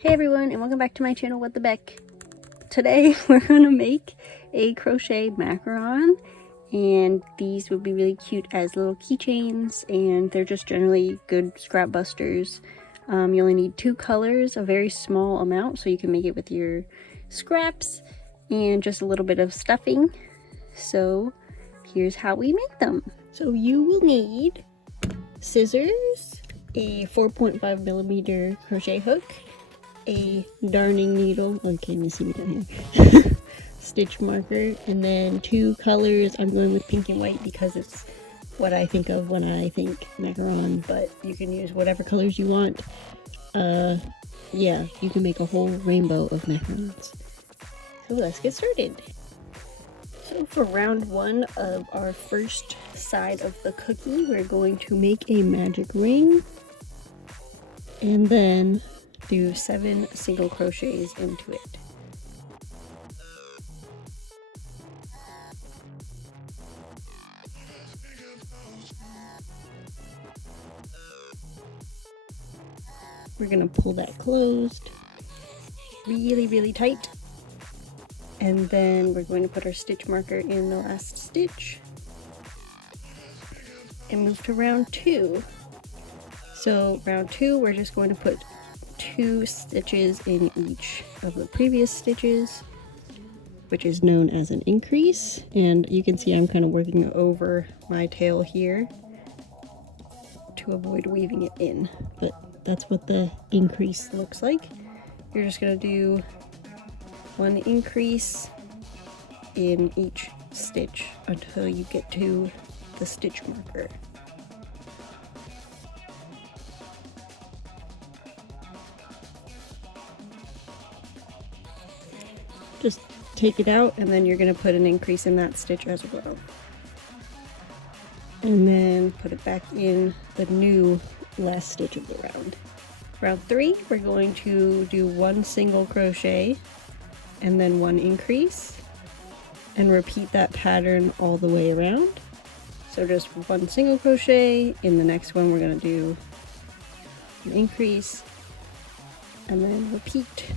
Hey everyone, and welcome back to my channel, What the Beck. Today we're gonna make a crochet macaron, and these would be really cute as little keychains, and they're just generally good scrap busters. You only need 2 colors, a very small amount, so you can make it with your scraps, and just a little bit of stuffing. So here's how we make them. So you will need scissors, a 4.5mm crochet hook, a darning needle, oh you can't even see me down here, stitch marker, and then 2 colors. I'm going with pink and white because it's what I think of when I think macaron, but you can use whatever colors you want. Yeah, you can make a whole rainbow of macarons. So let's get started. So for round 1 of our first side of the cookie, we're going to make a magic ring, and then do 7 single crochets into it. We're gonna pull that closed really tight, and then we're going to put our stitch marker in the last stitch and move to round 2. So round 2, we're just going to put 2 stitches in each of the previous stitches, which is known as an increase, and you can see I'm kind of working over my tail here to avoid weaving it in, but that's what the increase looks like. You're just going to do 1 increase in each stitch until you get to the stitch marker. Just take it out, and then you're going to put an increase in that stitch as well. And then put it back in the new last stitch of the round. Round 3, we're going to do 1 single crochet and then 1 increase, and repeat that pattern all the way around. So just 1 single crochet, in the next one we're going to do an increase and then repeat.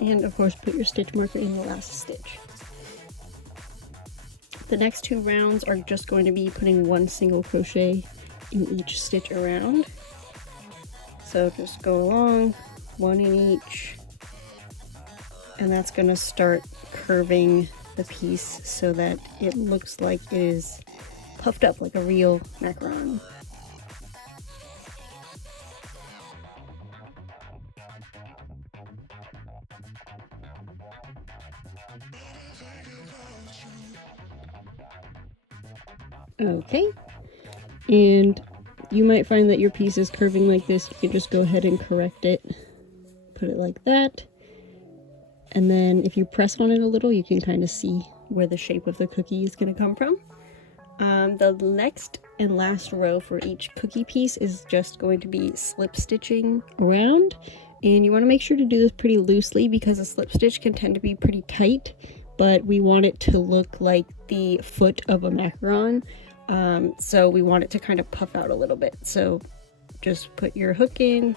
And of course put your stitch marker in the last stitch. The next 2 rounds are just going to be putting 1 single crochet in each stitch around. So just go along, 1 in each, and that's going to start curving the piece so that it looks like it is puffed up like a real macaron. Okay, and you might find that your piece is curving like this. You can just go ahead and correct it. Put it like that. And then if you press on it a little, you can kind of see where the shape of the cookie is going to come from. The next and last row for each cookie piece is just going to be slip stitching around. And you want to make sure to do this pretty loosely because a slip stitch can tend to be pretty tight, but we want it to look like the foot of a macaron. So we want it to kind of puff out a little bit. So just put your hook in.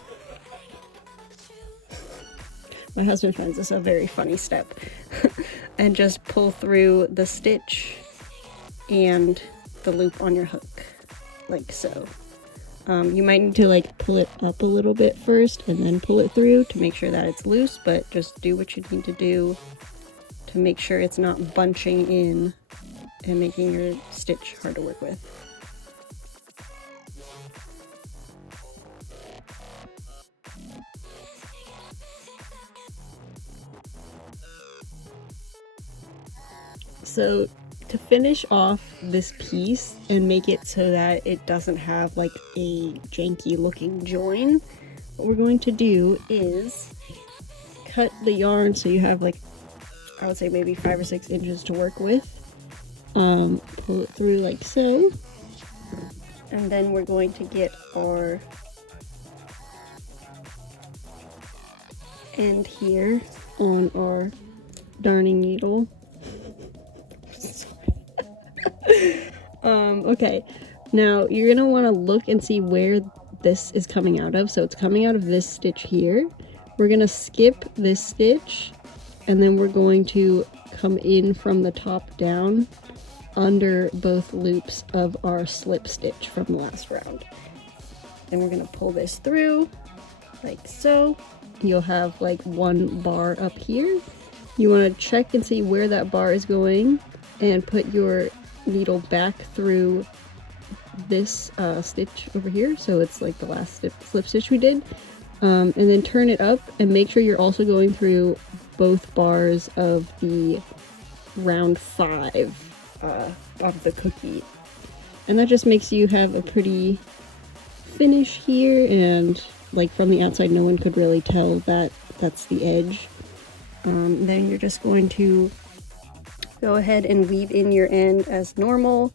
My husband finds this a very funny step. And just pull through the stitch and the loop on your hook, like so. You might need to like pull it up a little bit first and then pull it through to make sure that it's loose, but just do what you need to do to make sure it's not bunching in and making your stitch hard to work with. So to finish off this piece and make it so that it doesn't have like a janky looking join, what we're going to do is cut the yarn so you have like, I would say maybe 5 or 6 inches to work with. Pull it through like so, and then we're going to get our end here on our darning needle. Okay, now you're gonna want to look and see where this is coming out of. So it's coming out of this stitch here. We're gonna skip this stitch, and then we're going to come in from the top down under both loops of our slip stitch from the last round. Then we're gonna pull this through like so. You'll have like one bar up here. You want to check and see where that bar is going and put your needle back through this stitch over here, so it's like the last slip stitch we did, and then turn it up and make sure you're also going through both bars of the round 5 of the cookie, and that just makes you have a pretty finish here, and like from the outside no one could really tell that that's the edge. Then you're just going to go ahead and weave in your end as normal.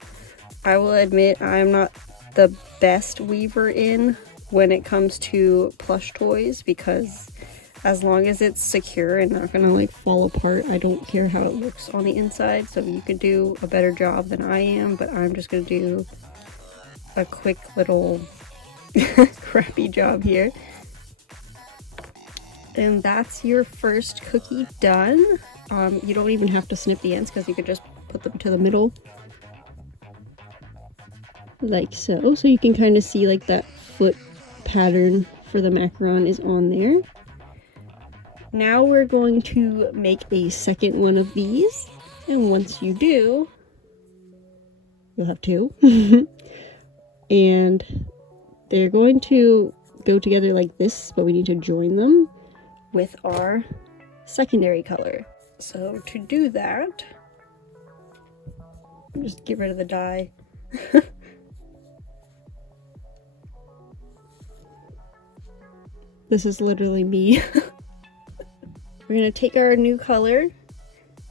I will admit I'm not the best weaver in when it comes to plush toys, because as long as it's secure and not gonna like fall apart, I don't care how it looks on the inside. So you could do a better job than I am, but I'm just gonna do a quick little crappy job here. And that's your first cookie done. You don't even have to snip the ends because you could just put them to the middle like so. So you can kind of see like that foot pattern for the macaron is on there. Now we're going to make a second one of these, and once you do, you'll have 2. And they're going to go together like this, but we need to join them with our secondary color. So to do that, just get rid of the dye. This is literally me. We're going to take our new color.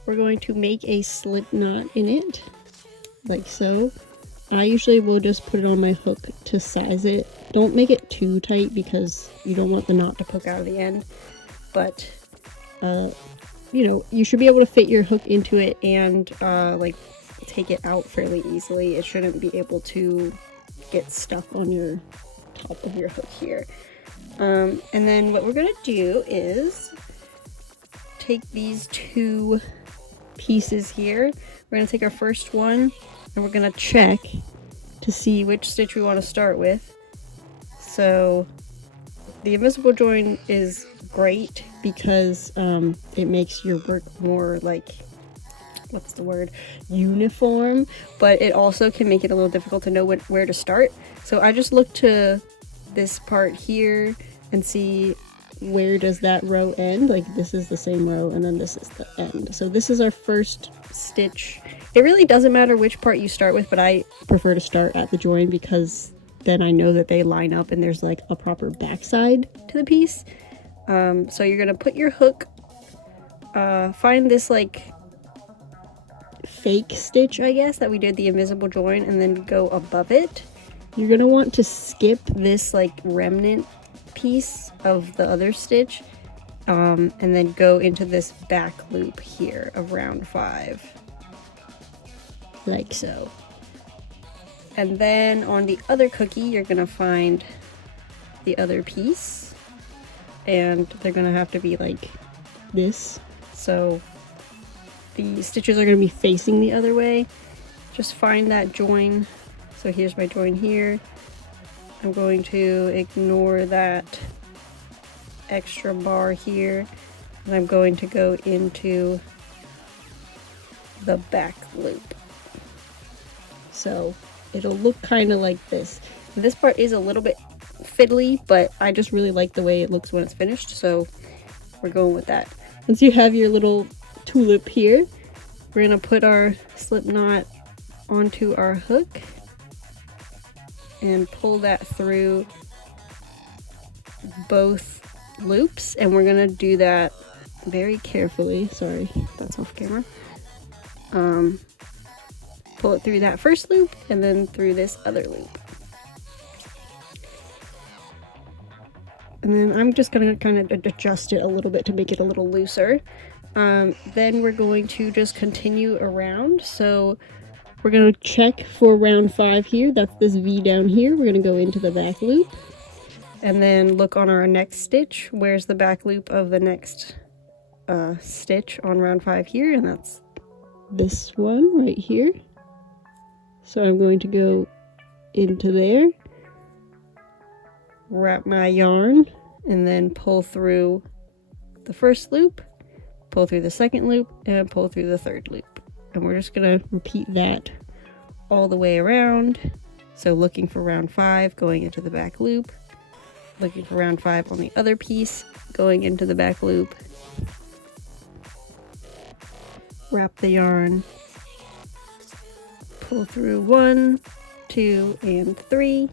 We're going to make a slip knot in it, like so. I usually will just put it on my hook to size it. Don't make it too tight because you don't want the knot to poke out of the end. But, you know, you should be able to fit your hook into it and, like, take it out fairly easily. It shouldn't be able to get stuck on your top of your hook here. And then what we're going to do is take these 2 pieces here. We're going to take our first one and we're going to check to see which stitch we want to start with. So the invisible join is great because it makes your work more like, what's the word, uniform, but it also can make it a little difficult to know where to start. So I just look to this part here and see where does that row end. Like this is the same row and then this is the end. So this is our first stitch. It really doesn't matter which part you start with, but I prefer to start at the join because then I know that they line up and there's like a proper backside to the piece. So you're gonna put your hook, find this like fake stitch, I guess, that we did the invisible join, and then go above it. You're gonna want to skip this like remnant piece of the other stitch, and then go into this back loop here of round 5, like so. And then on the other cookie, you're gonna find the other piece, and they're gonna have to be like this. So the stitches are gonna be facing the other way. Just find that join. So here's my join here. I'm going to ignore that extra bar here, and I'm going to go into the back loop. So it'll look kind of like this. This part is a little bit fiddly, but I just really like the way it looks when it's finished, so we're going with that. Once you have your little tulip here, we're gonna put our slip knot onto our hook and pull that through both loops, and we're gonna do that very carefully. Sorry, that's off camera. Pull it through that first loop and then through this other loop. And then I'm just gonna kind of adjust it a little bit to make it a little looser. Then we're going to just continue around. So we're going to check for round 5 here. That's this V down here. We're going to go into the back loop. And then look on our next stitch. Where's the back loop of the next stitch on round 5 here? And that's this one right here. So I'm going to go into there, wrap my yarn, and then pull through the first loop, pull through the second loop, and pull through the third loop. And we're just gonna repeat that all the way around. So looking for round 5, going into the back loop, looking for round 5 on the other piece, going into the back loop, wrap the yarn, pull through 1, 2, and 3,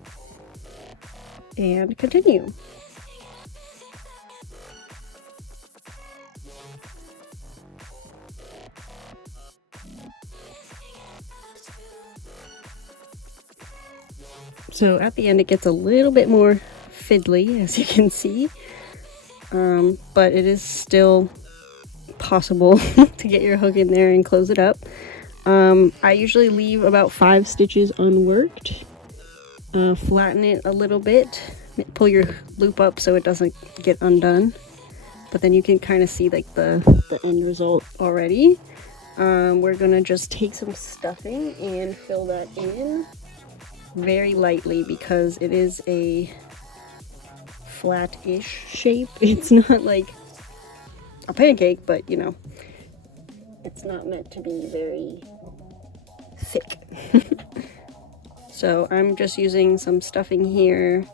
and continue. So at the end it gets a little bit more fiddly, as you can see, but it is still possible to get your hook in there and close it up. I usually leave about 5 stitches unworked, flatten it a little bit, pull your loop up so it doesn't get undone, but then you can kind of see like the end result already. We're gonna just take some stuffing and fill that in very lightly because it is a flat-ish shape. It's not like a pancake, but you know, it's not meant to be very thick. So I'm just using some stuffing here.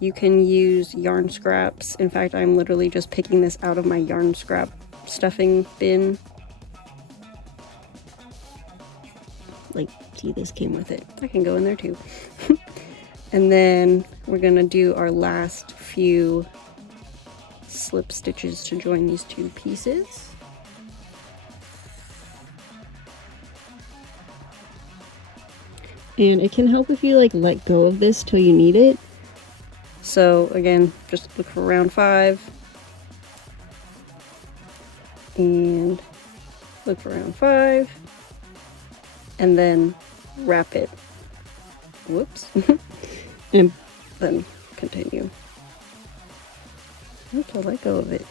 You can use yarn scraps. In fact, I'm literally just picking this out of my yarn scrap stuffing bin. Like, see, this came with it. That can go in there too. And then we're gonna do our last few slip stitches to join these 2 pieces. And it can help if you like let go of this till you need it. So again, just look for round 5 and look for round 5 and then wrap it. Whoops. And then continue. Oops, I'll let go of it.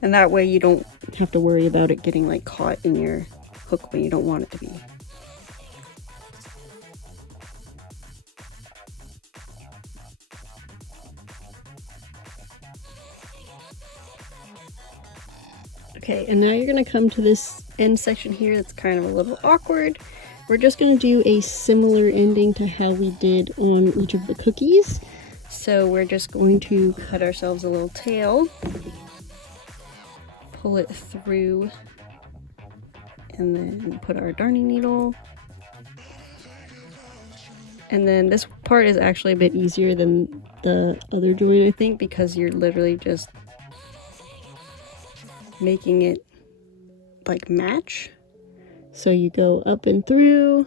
And that way you don't have to worry about it getting like caught in your hook when you don't want it to be. Okay, and now you're going to come to this end section here that's kind of a little awkward. We're just going to do a similar ending to how we did on each of the cookies. So we're just going to cut ourselves a little tail, pull it through, and then put our darning needle. And then this part is actually a bit easier than the other joint, I think, because you're literally just making it like match. So you go up and through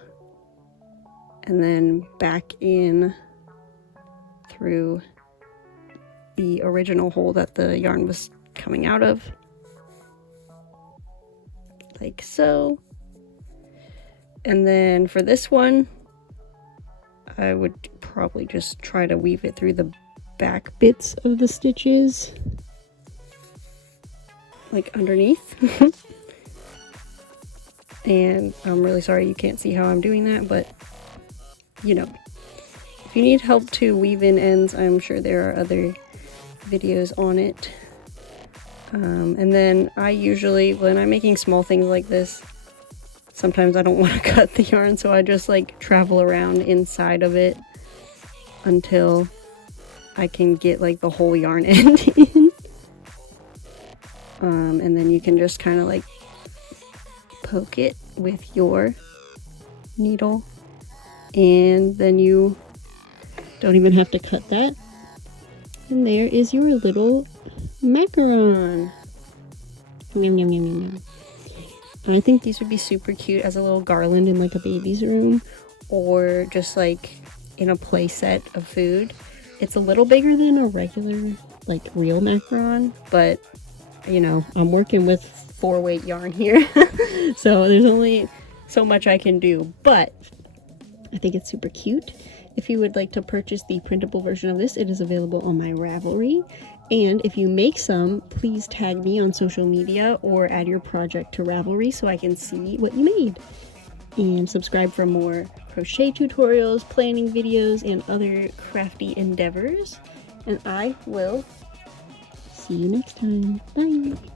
and then back in through the original hole that the yarn was coming out of, like so. And then for this one, I would probably just try to weave it through the back bits of the stitches, like underneath. And I'm really sorry you can't see how I'm doing that, but you know, if you need help to weave in ends, I'm sure there are other videos on it. And then I usually, when I'm making small things like this, sometimes I don't want to cut the yarn, so I just like travel around inside of it until I can get like the whole yarn end in. And then you can just kind of like poke it with your needle, and then you don't even have to cut that. And there is your little macaron. Yum, yum, yum, yum, yum. I think these would be super cute as a little garland in like a baby's room, or just like in a play set of food. It's a little bigger than a regular like real macaron, but you know, I'm working with 4-weight yarn here. So there's only so much I can do, but I think it's super cute. If you would like to purchase the printable version of this, it is available on my Ravelry. And if you make some, please tag me on social media or add your project to Ravelry so I can see what you made. And subscribe for more crochet tutorials, planning videos, and other crafty endeavors. And I will see you next time. Bye!